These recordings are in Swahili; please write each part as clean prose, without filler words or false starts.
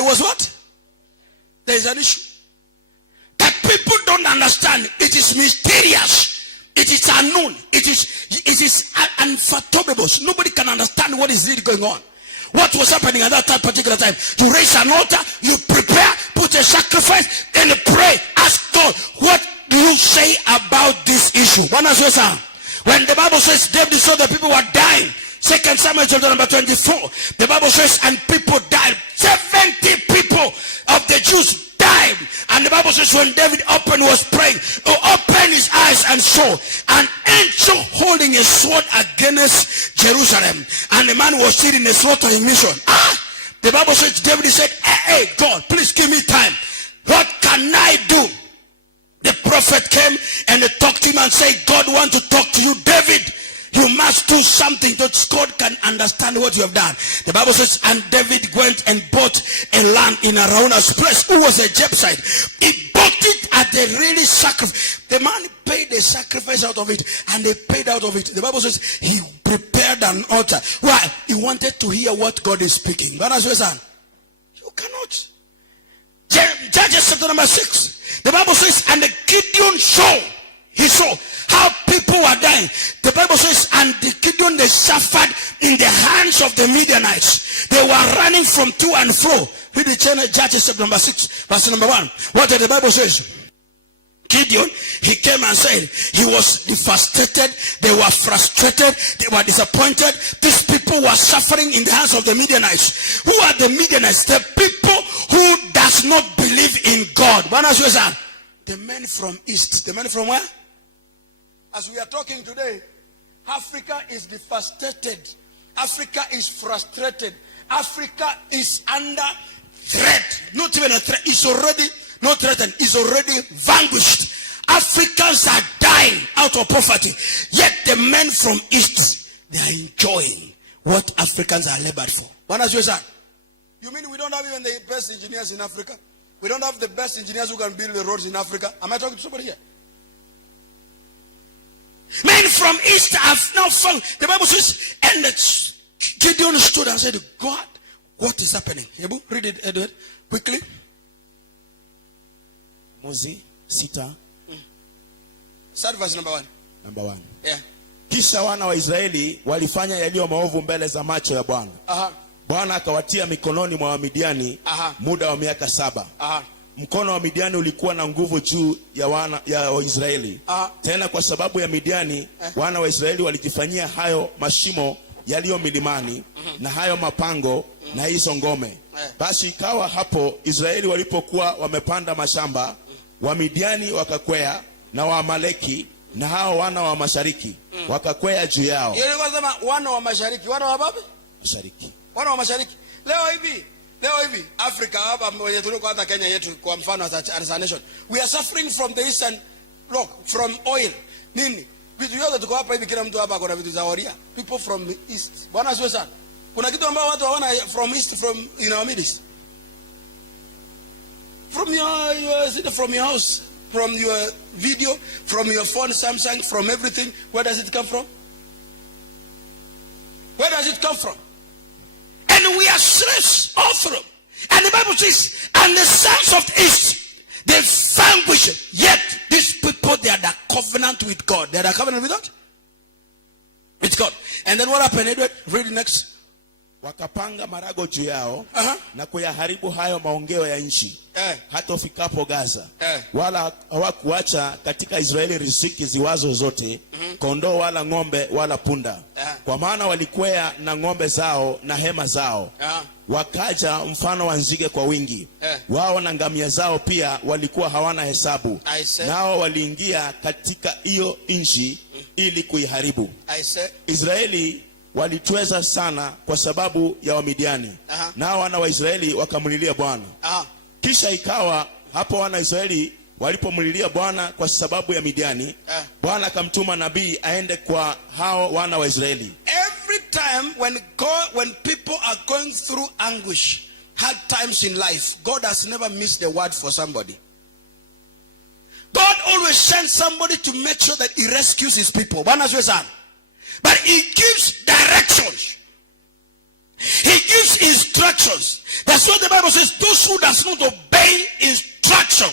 It was what? There is an issue that people don't understand. It is mysterious. It is unknown. It is unfathomable. Nobody can understand what is really going on. What was happening at that particular time? You raise an altar, you prepare, put a sacrifice, and pray. Ask God, what do you say about this issue? When the Bible says David saw the people were dying, 2 Samuel chapter number 24, the Bible says, and people died. 70 people of the Jews died. And the Bible says when David was praying, opened his eyes and saw an angel holding a sword against Jerusalem. And the man was sitting in a slaughtering mission. The Bible says David said, hey, God, please give me time. What can I do? The prophet came and talked to him and said, God wants to talk to you, David. You must do something that God can understand what you have done. The Bible says, and David went and bought a land in Araunah's place, who was a Jebusite. He bought it at a really sacrifice. The man paid a sacrifice out of it, and they paid out of it. The Bible says he prepared an altar. Why? He wanted to hear what God is speaking. But as you cannot. Judges chapter number 6. The Bible says, and the Gideon he saw how people were dying. The Bible says, and the Gideon, they suffered in the hands of the Midianites. They were running from to and fro. Read the Judges chapter number 6, verse number 1. What did the Bible says? Gideon, he came and said, he was devastated, they were frustrated, they were disappointed. These people were suffering in the hands of the Midianites. Who are the Midianites? The people who does not believe in God. The men from east. The men from where? As we are talking today, Africa is devastated. Africa is frustrated. Africa is under threat. Not even a threat. It's already not threatened. It's already vanquished. Africans are dying out of poverty. Yet the men from east, they are enjoying what Africans are labored for. You mean we don't have even the best engineers in Africa? We don't have the best engineers who can build the roads in Africa? Am I talking to somebody here? Men from east have now found. The Bible says, and Gideon stood and said, God, what is happening? Read it, Edward, quickly. Mozi, Sita. Start verse number 1. Number 1. Yeah. Kisha wana wa Israeli walifanya yaliyo maovu mbele za macho ya Bwana. Bwana akawatia mikononi mwa Midiani muda wa miaka 7. Mkono wa Midiani ulikuwa na nguvu juu ya Waisraeli. Tena kwa sababu ya Midiani, wana wa Israeli walijifanyia hayo mashimo yaliyo milimani na hayo mapango na hizo ngome. Basi ikawa hapo Israeli walipokuwa wamepanda mashamba, wa Midiani wakakwea na wa Amaleki na hao wana wa mashariki wakakwea juu yao. Yeye anasema wana wa mashariki, wana wa wapi? Mashariki. Wana wa mashariki. Leo hivi Africa hapa wenye tuliko hata Kenya yetu kwa mfano as a nation, we are suffering from the eastern bloc, from oil. Nini? Vitu yote tuko hapa hivi, kila mtu hapa kuna vitu za oria. People from the east. Bwana sio sana. Kuna kitu ambao watu hawana from east, from in our midst. From your house, from your video, from your phone, Samsung, from everything. Where does it come from? Where does it come from? And we are slaves all through. And the Bible says, and the sons of the east, they vanquish. Yet these people, they are the covenant with God. They are the covenant with God? With God. And then what happened, Edward? Read the next. Wakapanga marago juu yao na kuyaharibu hayo maongeo ya nchi hata ufikapo Gaza. Wala hawakuacha katika Israeli riziki ziwazo zote, kondoo wala ng'ombe wala punda. Kwa maana walikwea na ng'ombe zao na hema zao. Wakaja mfano wa nzige kwa wingi. Wao na ngamia zao pia walikuwa hawana hesabu. Nao waliingia katika hiyo nchi ili kuiharibu. Israeli walitweza sana kwa sababu ya Wamidiani. Nao wana wa Israeli wakamlilia Bwana. Kisha ikawa hapo wana wa Israeli walipomlilia Bwana kwa sababu ya Midiani, Bwana akamtuma nabii aende kwa hao wana wa Israeli. Every time when people are going through anguish, hard times in life, God has never missed the word for somebody. God always sends somebody to make sure that he rescues his people. Bwana sio sana. But he gives directions. He gives instructions. That's what the Bible says. Those who does not obey instruction,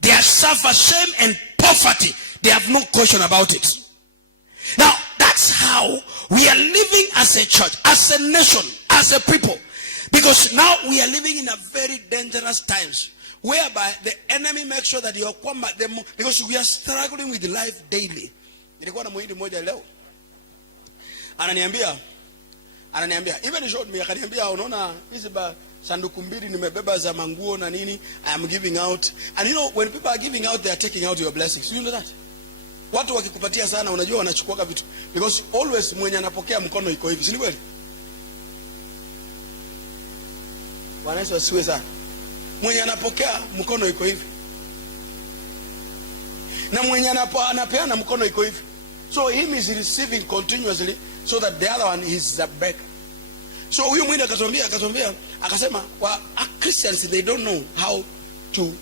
they suffer shame and poverty. They have no question about it. Now, that's how we are living as a church, as a nation, as a people. Because now we are living in a very dangerous times, whereby the enemy makes sure that you come at them, because we are struggling with life daily. Nilikuwa na muhindi mmoja leo. Ananiambia, even he showed me, akaniambia, unaona hizi sanduku mbili nimebeba za manguo na nini, I am giving out. And you know, when people are giving out, they are taking out your blessings. You know that? Watu wakikupatia sana, unajua wanachukua vitu. Because always mwenye anapokea mkono iko hivi, si ni kweli? Wanaweza siwe sana. Mwenye anapokea mkono iko hivi. Na mwenye anapeana mkono iko hivi. So him is receiving continuously, so that the other one is a back. So huyu mwingine akatuambia akasema, Christians, they don't know how to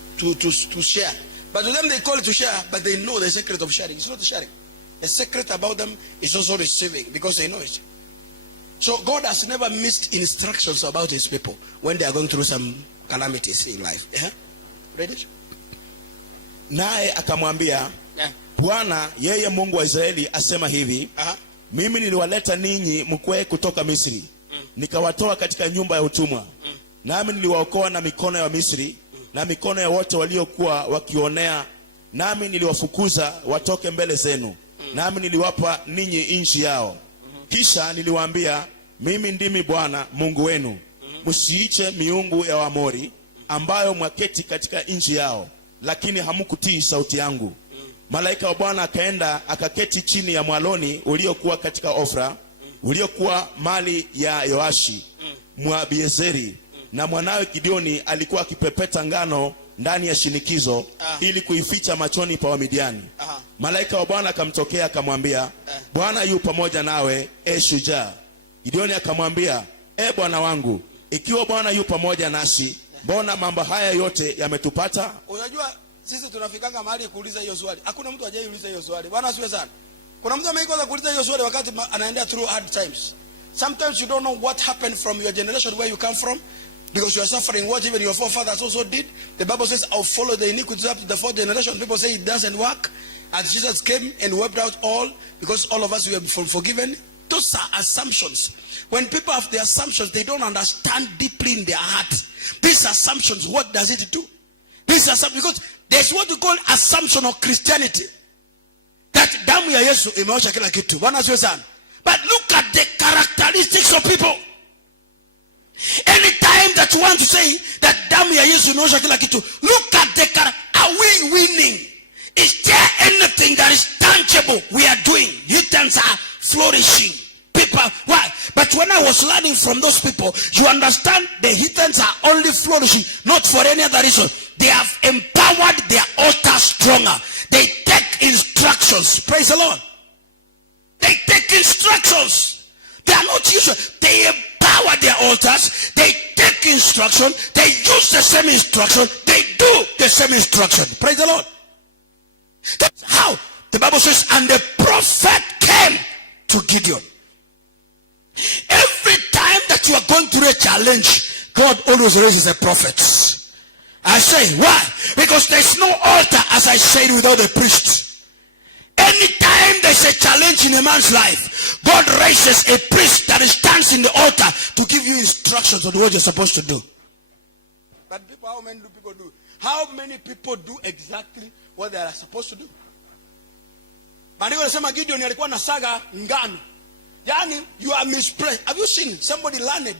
share. But to them they call it to share, but they know the secret of sharing. It's not the sharing. The secret about them is also receiving, because they know it. So God has never missed instructions about his people when they are going through some calamities in life. Ready? Naye akamwambia, Bwana yeye Mungu wa Israeli asema hivi, mimi niliwaleta ninyi mkwee kutoka Misri, nikawatoa katika nyumba ya utumwa, nami niliwaokoa na mikono ya Misri na mikono ya wote waliokuwa wakionea, nami niliwafukuza watoke mbele zenu, nami niliwapa ninyi nchi yao. Kisha niliwaambia, mimi ndimi Bwana Mungu wenu, msiiche miungu ya Waamori ambayo mwaketi katika nchi yao, lakini hamkutii sauti yangu. Malaika wa Bwana akaenda akaketi chini ya mwaloni uliokuwa katika Ofra, uliokuwa mali ya Yoashi Mwabiezeri, na mwanawe Gideoni alikuwa akipepeta ngano ndani ya shinikizo ili kuificha machoni pa Wamidiani. Malaika wa Bwana akamtokea akamwambia, Bwana yu pamoja nawe, shujaa. Gideoni akamwambia, Bwana wangu, ikiwa Bwana yu pamoja nasi, mbona mambo haya yote yametupata? Unajua sisi tunafikanga mahali kuuliza hiyo swali. Hakuna mtu hajaiuliza hiyo swali. Bwana asiwe sana. Kuna mtu ameikoza kuuliza hiyo swali wakati anaendea through hard times. Sometimes you don't know what happened from your generation, where you come from, because you are suffering what even your forefathers also did. The Bible says, I'll follow the iniquity up to the fourth generation. People say it doesn't work. And Jesus came and wiped out all, because all of us we have been forgiven. Those are assumptions. When people have the assumptions, they don't understand deeply in their heart. These assumptions, what does it do? These assumptions, because there's what we call assumption of Christianity. That damu ya Yesu imeosha kila kitu. Bwana asiwe sana. But look at the characteristics of people. Anytime that you want to say that damu ya Yesu imeosha kila kitu, look at the character. Are we winning? Is there anything that is tangible we are doing? Heathens are flourishing. People, why? But when I was learning from those people, you understand the heathens are only flourishing, not for any other reason. They have empowered their altar stronger. They take instructions. Praise the Lord. They take instructions. They are not usual. They empower their altars. They take instruction. They use the same instruction. They do the same instruction. Praise the Lord. That's how the Bible says, and the prophet came to Gideon. Every time that you are going through a challenge, God always raises a prophet. I say, why? Because there's no altar, as I said, without a priest. Anytime there's a challenge in a man's life, God raises a priest that stands in the altar to give you instructions on what you're supposed to do. But people, how many people do? How many people do exactly what they are supposed to do? Maandiko yanasema Gideon alikuwa na saga ngano. Yani, you are misplaced. Have you seen somebody learned?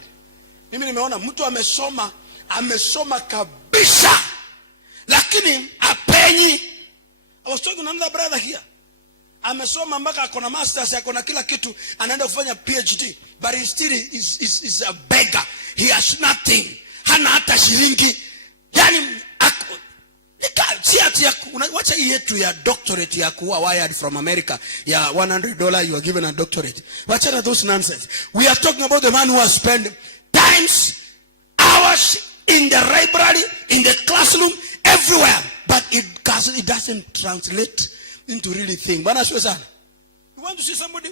Mimi nimeona mtu amesoma kabisa, lakini apenyi. I was talking to another brother here. Amesoma mpaka akona masters, akona kila kitu, anaenda kufanya PhD, but he still is a beggar. He has nothing. Hana hata shilingi. Yani wacha hii yetu ya doctorate ya kuwa wired from America ya $100 you are given a doctorate. Wacha those nonsense. We are talking about the man who has spent times, hours in the library, in the classroom, everywhere, but it doesn't translate into really thing. Bwana asiwe sana. You want to see somebody?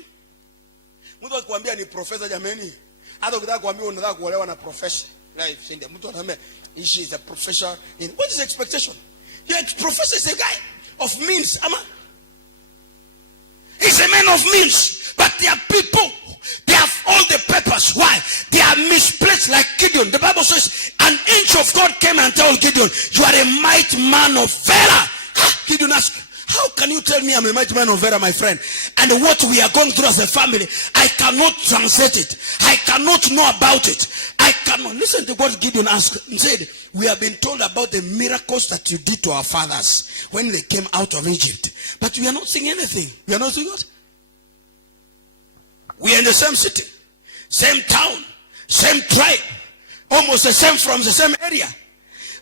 Mtu akikwambia ni professor, jameni, Hata ukitaka kuambiwa unataka kuolewa na professor. Right, sindi mtu anasema she is a professor in what is expectation? Your professor is a guy of means, ama? He's a man of means, but there are people, they have all the papers. Why? They are misplaced like Gideon. The Bible says an angel of God came and told Gideon, you are a mighty man of valor. Gideon asked, how can you tell me I'm a mighty man of valor, my friend? And what we are going through as a family, I cannot translate it. I cannot know about it. I cannot. Listen to what Gideon asked. He said, we have been told about the miracles that you did to our fathers when they came out of Egypt. But we are not seeing anything. We are not seeing what? We are in the same city, same town, same tribe, almost the same from the same area.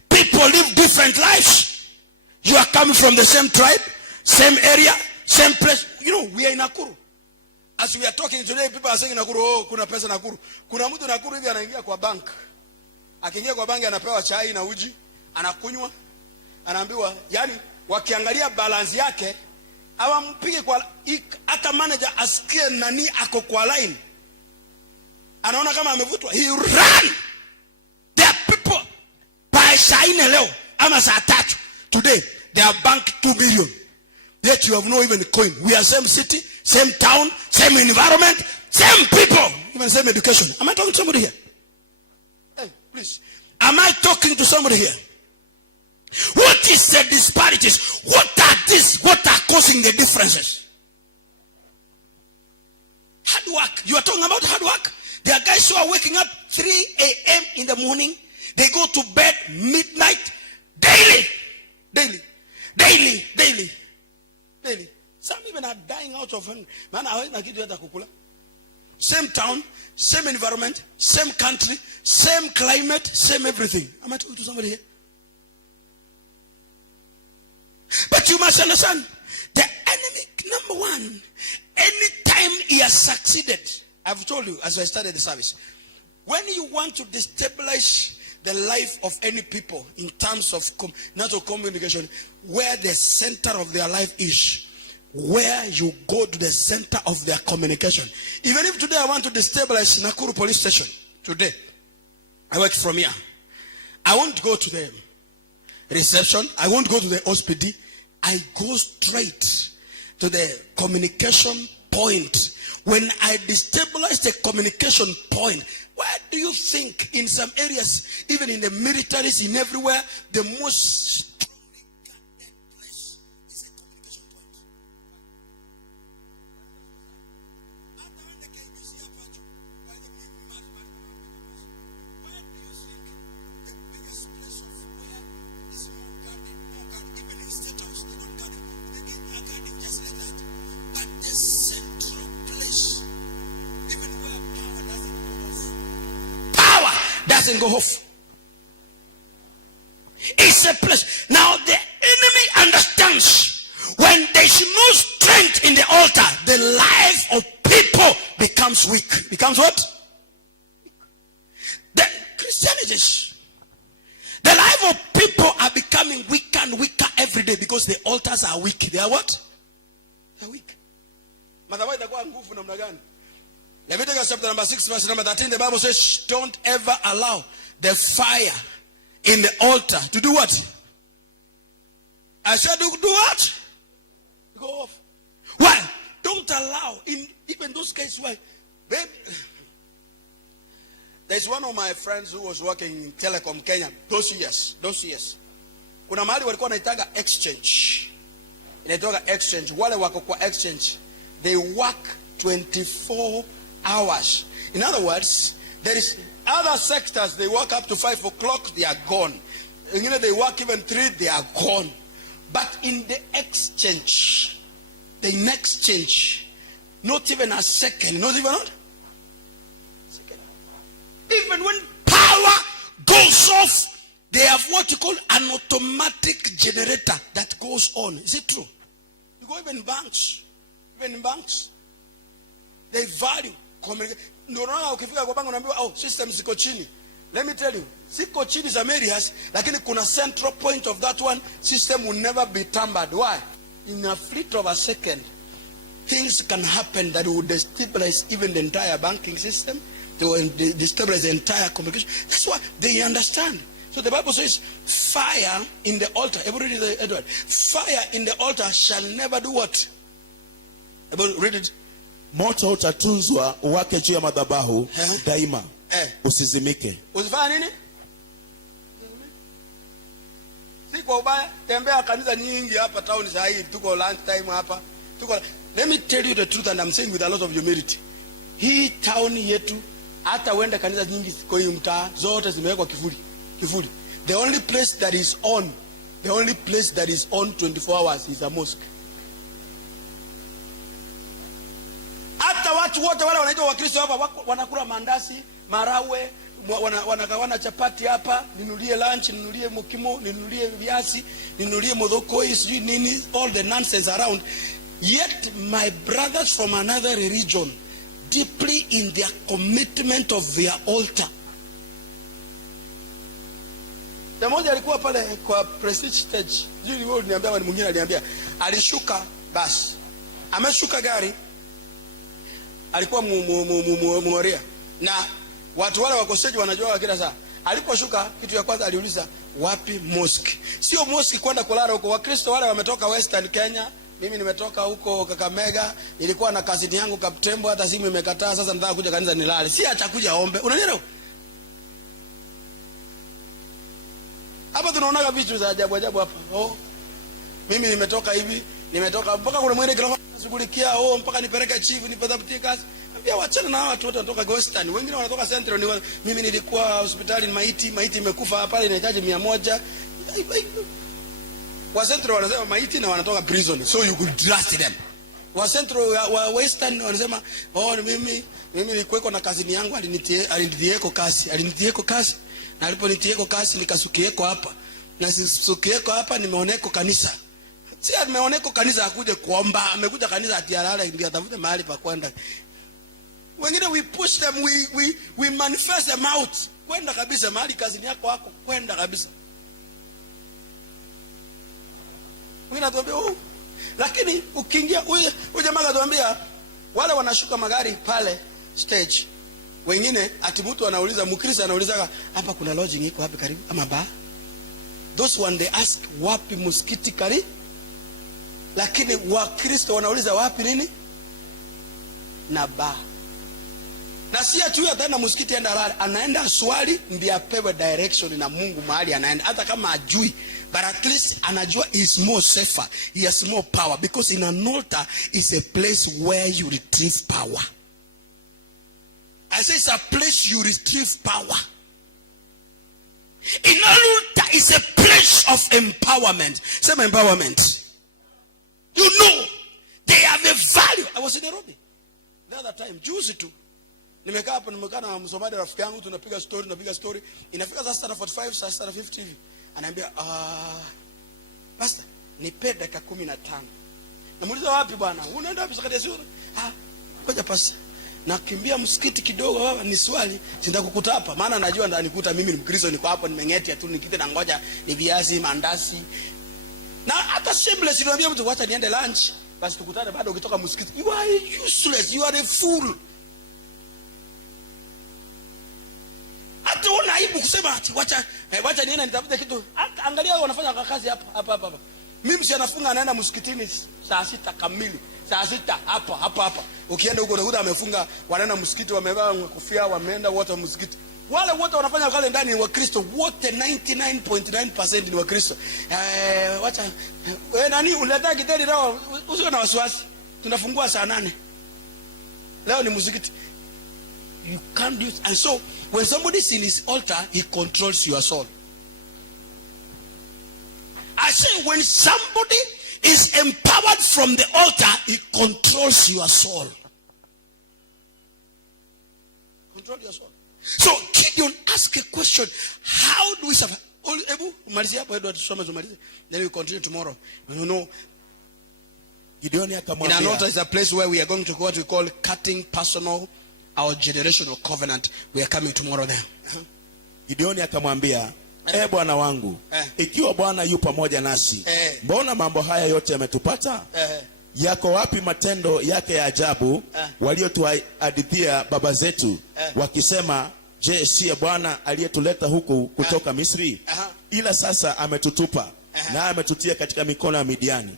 People live different lives. You are coming from the same tribe, same area, same place. You know, we are in Nakuru. As we are talking today, people are saying Nakuru, oh, kuna pesa Nakuru. Kuna mtu Nakuru hivi anaingia kwa bank. Akiingia kwa bank anapewa chai na uji, anakunywa, anaambiwa, yani wakiangalia balance yake, awampige kwa hata manager asikie nani ako kwa line. Anaona kama amevutwa. He run. There are people by saa 4 leo ama saa 3 today they have banked 2 million. Yet you have no even coin. We are same city, same town, same environment, same people, even same education. Am I talking to somebody here? Hey, please. Am I talking to somebody here? What is the disparities? What are these? What are causing the differences? Hard work. You are talking about hard work. There are guys who are waking up 3 a.m. in the morning. They go to bed midnight daily. Some even are dying out of hunger. Same town, same environment, same country, same climate, same everything. Am I talking to somebody here? But you must understand, the enemy, number one, anytime he has succeeded, I've told you as I started the service, when you want to destabilize the life of any people in terms of natural communication, where the center of their life is, where you go to the center of their communication. Even if today I want to destabilize Nakuru police station, today, I work from here. I won't go to the reception. I won't go to the hospital. I go straight to the communication point. When I destabilize the communication point, where do you think in some areas, even in the militaries, in everywhere, the most doesn't go off? It's a place. Now the enemy understands when there's no strength in the altar, the life of people becomes weak. Becomes what? The Christianities, the life of people are becoming weaker and weaker every day because the altars are weak. They are what? They're weak. Leviticus chapter number 6 verse number 13, the Bible says, don't ever allow the fire in the altar to do what? I said do what? Go off. Why? Don't allow, in even those cases why? There's one of my friends who was working in Telecom Kenya those years. Kuna mahali walikuwa wanaitaga exchange. Inaitwa exchange. Wale wako kwa exchange, they work 24 hours. In other words, there is other sectors, they work up to 5 o'clock, they are gone. And you know, they work even 3, they are gone. But in the exchange, not even a second, not even what? Even when power goes off, they have what you call an automatic generator that goes on. Is it true? You go even in banks, they value communication. Ndio unaona ukifika kwa bango unaambiwa system ziko chini. Let me tell you, ziko chini za areas, lakini kuna central point of that one system will never be tampered. Why? In a fleet of a second, things can happen that will destabilize even the entire banking system, to destabilize the entire congregation. That's why they understand. So the Bible says, fire in the altar. Everybody read it, Edward. Fire in the altar shall never do what? Everybody read it. Moto utatunzwa uwake juu ya madhabahu daima. Usizimike. Usifanya nini? Si kwa ubaya. Tembea kanisa nyingi hapa town saa hii. Tuko lunch time hapa. Let me tell you the truth, and I'm saying with a lot of humility. Hii town yetu, hata uende kanisa nyingi kwa hii mtaa, zote zimewekwa kivuli. The only place that is on 24 hours is a mosque. Hata watu wote wale wanaitwa Wakristo hapa wanakula mandazi, marawe, wanagawana chapati hapa, ninulie lunch, ninulie mokimo, ninulie viazi, ninulie modokoi, sijui nini, all the nonsense around. Yet my brothers from another religion, deeply in their commitment of their altar. Mmoja alikuwa pale kwa Prestige Stage. Jili wewe niambia, ni mwingine aliambia, alishuka basi. Ameshuka gari. Alikuwa Mworia. Na watu wale wako stage wanajua kila saa. Aliposhuka kitu ya kwanza aliuliza, wapi mosque? Sio mosque kwenda kulala huko. Wakristo wale wametoka Western Kenya. Mimi nimetoka huko Kakamega, nilikuwa na kasini yangu Kaptembo, hata simu imekataa, sasa nataka kuja kanisa nilale. Si atakuja ombe. Unanielewa? Hapa tunaona vitu za ajabu hapa. Mimi nimetoka hivi, nimetoka mpaka kuna mwende kila shughulikia, mpaka nipeleke chief, nipatafutie kazi. Pia wachana na watu wote wanatoka Western. Wengine wanatoka Central. Mimi nilikuwa hospitali maiti imekufa pale, inahitaji 100. Wa Central wanasema maiti na wanatoka prison, so you could trust them. Wa Central wa Western wanasema mimi nilikuwa na kazini yangu, alinitieko kazi. Na aliponitieko kazi nikasukieko hapa. Na sisukieko hapa nimeoneko kanisa. Si nimeoneko kanisa akuje kuomba, amekuja kanisa atialala ndio atafute mahali pa kwenda. Wengine we push them, we manifest them out. Kwenda kabisa mahali kazini yako wako, kwenda kabisa. Wengine atuambia lakini ukiingia huyu jamaa atuambia wale wanashuka magari pale stage. Wengine ati mtu anauliza, Mkristo anauliza, hapa kuna lodging iko wapi karibu ama bar? Those one they ask wapi msikiti karibu. Lakini Wakristo wanauliza wapi nini? Na bar. Na si ati huyo ataenda msikiti anaenda swali ndiye apewe direction na Mungu mahali anaenda, hata kama ajui. But at least anajua is more safer. He has more power, because in an altar is a place where you retrieve power. I say it's a place you retrieve power. In an altar is a place of empowerment. Say empowerment. You know, they have a value. I was in Nairobi the other time, juzi tu. Nimekaa na Msomali rafiki yangu, tunapiga story. Inafika saa 45, saa 50 hivi. Anaambia, pastor, nipe dakika 15. Namuuliza wapi bwana? Unaenda wapi sakati ya sura? Ngoja pastor. Nakimbia msikiti kidogo baba, ni swali, sitaki kukuta hapa. Maana najua ndanikuta mimi ni Mkristo, niko hapa nimengeti tu nikite na ngoja ni viazi mandazi. Na hata shameless niambia mtu wacha niende lunch, basi tukutane bado ukitoka msikiti. You are useless, you are a fool. Hata una aibu kusema ati wacha niende nitafute kitu. Angalia wao wanafanya kazi hapa. Mimi si anafunga anaenda msikitini saa 6 kamili. Saa 6 hapa. Ukienda huko unakuta amefunga, wanaenda msikiti wamevaa kofia, wameenda wote msikiti. Wale wote wanafanya kale ndani ni Wakristo, wote 99.9% ni Wakristo. Wacha nani unataka kitendo leo, usiwe na wasiwasi. Tunafungua saa 8. Leo ni msikiti. You can't do it. And so when somebody is in his altar, he controls your soul. I say when somebody is empowered from the altar, he controls your soul. Control your soul. So Gideon asked a question, how do we survive? Then we continue tomorrow. You know, Gideon in an altar is a place where we are going to go what we call cutting personal, our generational covenant. We are coming tomorrow there. Gideon akamwambia, Bwana wangu, ikiwa Bwana yu pamoja nasi, mbona mambo haya yote yametupata? Yako wapi matendo yake ya ajabu waliotuhadithia baba zetu wakisema, je, siye Bwana aliyetuleta huku kutoka Misri? Ila sasa ametutupa na ametutia katika mikono ya Midiani.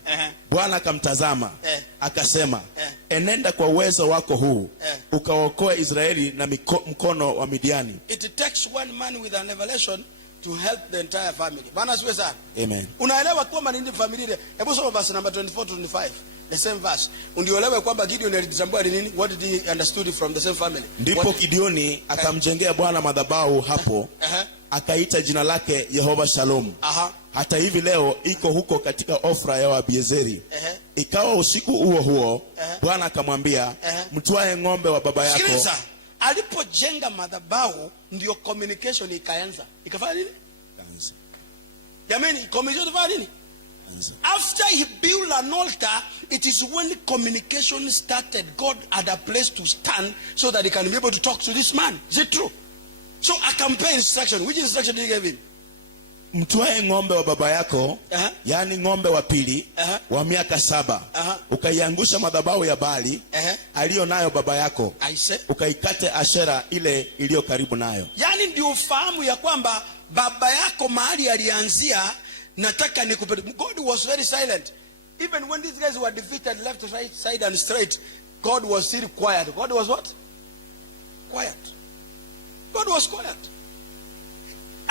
Bwana akamtazama akasema, enenda kwa uwezo wako huu ukaokoe Israeli na mkono wa Midiani. It takes one man with an revelation to help the entire family. Bwana asifiwe sana. Amen. Unaelewa kwamba nini familia? Hebu soma verse number 24 to 25. The same verse. Undielewe kwamba Gideon alitambua nini? What did he understood from the same family? Ndipo Gideoni akamjengea Bwana madhabahu hapo. Akaita jina lake Yehova Shalom. Hata hivi leo iko huko katika Ofra ya Abiezeri. Ikawa usiku huo huo Bwana akamwambia, mtwae ng'ombe wa baba yako. Sikiliza, alipojenga madhabahu ndio communication ikaanza. Ikafanya nini? Ikaanza. Jamani, communication ikafanya nini? After he built an altar, it is when communication started. God had a place to stand so that he can be able to talk to this man. Is it true? So I compare instruction. Which instruction did he give him? Mtwae ng'ombe wa baba yako, yani ng'ombe wa pili wa miaka 7, ukaiangusha madhabahu ya Baali aliyo nayo baba yako, ukaikate Ashera ile iliyo karibu nayo. Yani ndio ufahamu ya kwamba baba yako mahali alianzia, nataka nikupe. God was very silent. Even when these guys were defeated left, right, side and straight, God was still quiet. God was what? Quiet. God was quiet.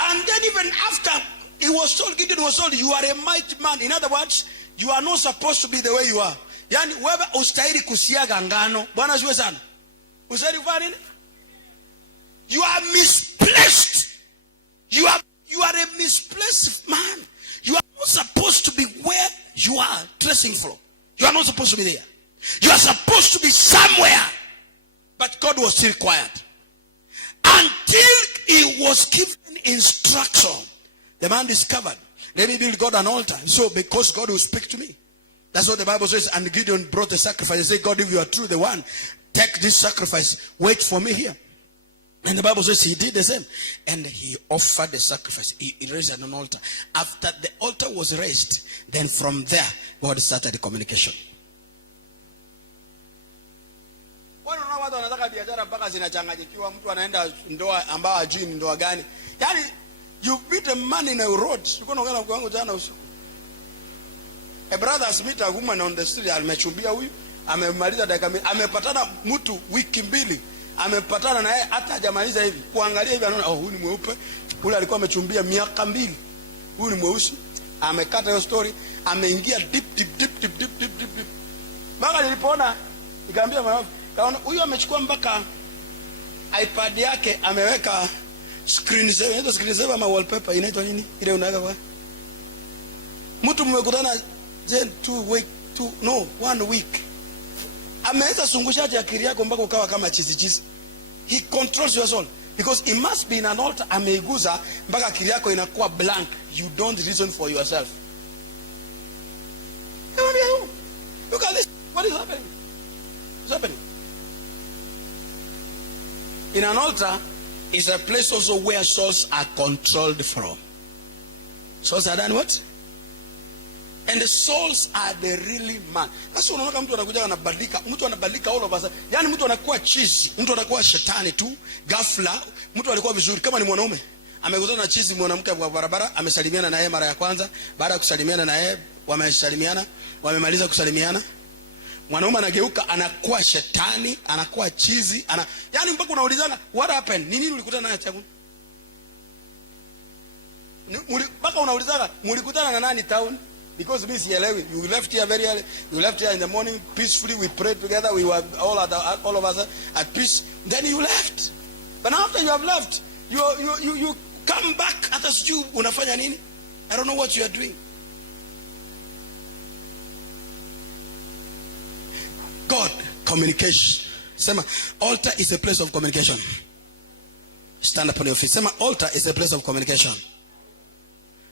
And then even after he was told, Gideon was told, you are a mighty man. In other words, you are not supposed to be the way you are. Yani wewe ustahili kusiaga ngano. Bwana asifiwe sana. Ustahili kufanya nini? You are misplaced. You are a misplaced man. You are not supposed to be where you are dressing from. You are not supposed to be there. You are supposed to be somewhere. But God was still quiet. Until he was given instruction, the man discovered, let me build God an altar. So because God will speak to me. That's what the Bible says. And Gideon brought the sacrifice and said, God, if you are true the one, take this sacrifice. Wait for me here. And the Bible says he did the same. And he offered the sacrifice. He raised an altar. After the altar was raised, then from there, God started the communication. Watu wanataka biashara mpaka zinachanganyikiwa, mtu anaenda ndoa ambao hajui ni ndoa gani. Yani you beat a man in a road. Yuko naongea na kwangu jana usiku. A brother has met a woman on the street, amechumbia huyu, amemaliza dakika mbili, amepatana mtu wiki mbili, amepatana naye hata hajamaliza hivi. Kuangalia hivi anaona huyu ni mweupe, yule alikuwa amechumbia miaka 2. Huyu ni mweusi. Amekata hiyo story, ameingia deep. Mpaka nilipoona nikamwambia mama, kaona huyu amechukua mpaka iPad yake ameweka screen saver. Inaitwa screen saver ama wallpaper, inaitwa nini? Ile unaweka kwa mtu mmekutana then 1 week. Ameweza sungushaje akili yako mpaka ukawa kama chizi. He controls your soul because it must be in an altar. Ameiguza mpaka akili yako inakuwa blank. You don't reason for yourself. Look at this. What is happening? What's happening? In an altar is a place also where souls are controlled from. Souls are done what? And the souls are the really man. Sasa unaona mtu anakuja anabadilika, mtu anabadilika all of us. Yaani mtu anakuwa chizi, mtu anakuwa shetani tu, ghafla. Mtu alikuwa vizuri kama ni mwanaume. Amekutana na chizi mwanamke kwa barabara, amesalimiana na yeye mara ya kwanza, baada ya kusalimiana na yeye, wamesalimiana, wamemaliza kusalimiana. Mwanaume anageuka anakuwa shetani, anakuwa chizi, yaani mpaka unaulizana what happened? Ni nini ulikutana naye changu? Mpaka unaulizana mlikutana na nani town? Because me sielewi. You left here very early. You left here in the morning peacefully. We prayed together. We were all of us at peace. Then you left. But after you have left, you come back at us. You unafanya nini? I don't know what you are doing. God, communication. Sema, altar is a place of communication. Stand up on your feet. Sema, altar is a place of communication.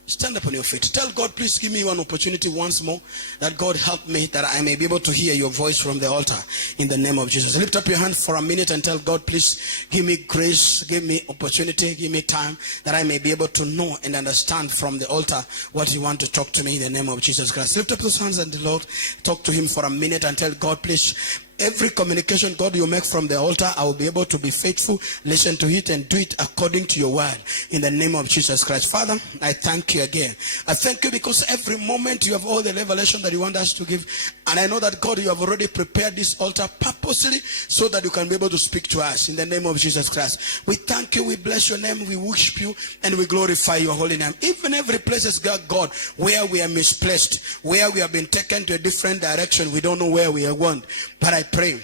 Stand up on your feet. Tell God, please give me one opportunity once more, that God help me, that I may be able to hear your voice from the altar in the name of Jesus. Lift up your hand for a minute and tell God, please give me grace, give me opportunity, give me time, that I may be able to know and understand from the altar what you want to talk to me in the name of Jesus Christ. Lift up those hands and the Lord, talk to him for a minute and tell God, please, every communication, God, you make from the altar, I will be able to be faithful, listen to it, and do it according to your word in the name of Jesus Christ. Father, I thank you again. I thank you because every moment you have all the revelation that you want us to give. And I know that, God, you have already prepared this altar purposely so that you can be able to speak to us in the name of Jesus Christ. We thank you, we bless your name, we worship you, and we glorify your holy name. Even every place is God, where we are misplaced, where we have been taken to a different direction, we don't know where we are going. But I pray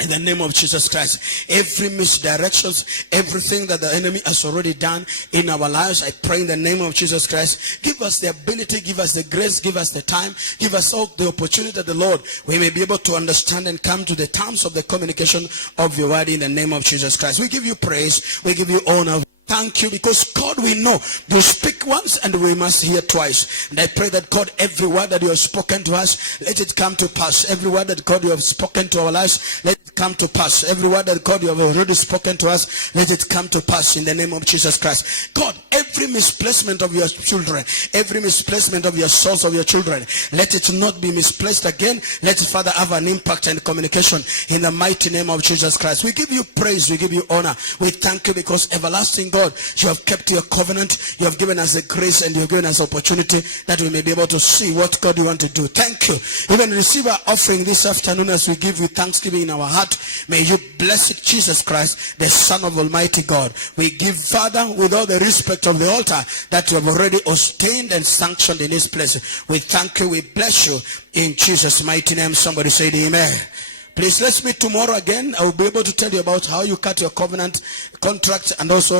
in the name of Jesus Christ, every misdirections, everything that the enemy has already done in our lives, I pray in the name of Jesus Christ, give us the ability, give us the grace, give us the time, give us all the opportunity that the Lord, we may be able to understand and come to the terms of the communication of your word in the name of Jesus Christ. We give you praise, we give you honor. Thank you, because God, we know you speak once and we must hear twice. And I pray that, God, every word that you have spoken to us, let it come to pass. Every word that, God, you have spoken to our lives, let it come to pass. Every word that, God, you have already spoken to us, let it come to pass in the name of Jesus Christ. God, every misplacement of your children, every misplacement of your souls of your children, let it not be misplaced again. Let it, Father, have an impact and communication in the mighty name of Jesus Christ. We give you praise, we give you honor. We thank you because, everlasting God, you have kept your covenant. You have given us the grace and you have given us opportunity that we may be able to see what, God, you want to do. Thank you. Even receive our offering this afternoon as we give you thanksgiving in our heart. May you bless it, Jesus Christ, the Son of Almighty God. We give, Father, with all the respect of the altar that you have already ordained and sanctioned in this place. We thank you. We bless you in Jesus' mighty name. Somebody say amen. Please, let's meet tomorrow again. I will be able to tell you about how you cut your covenant contract and also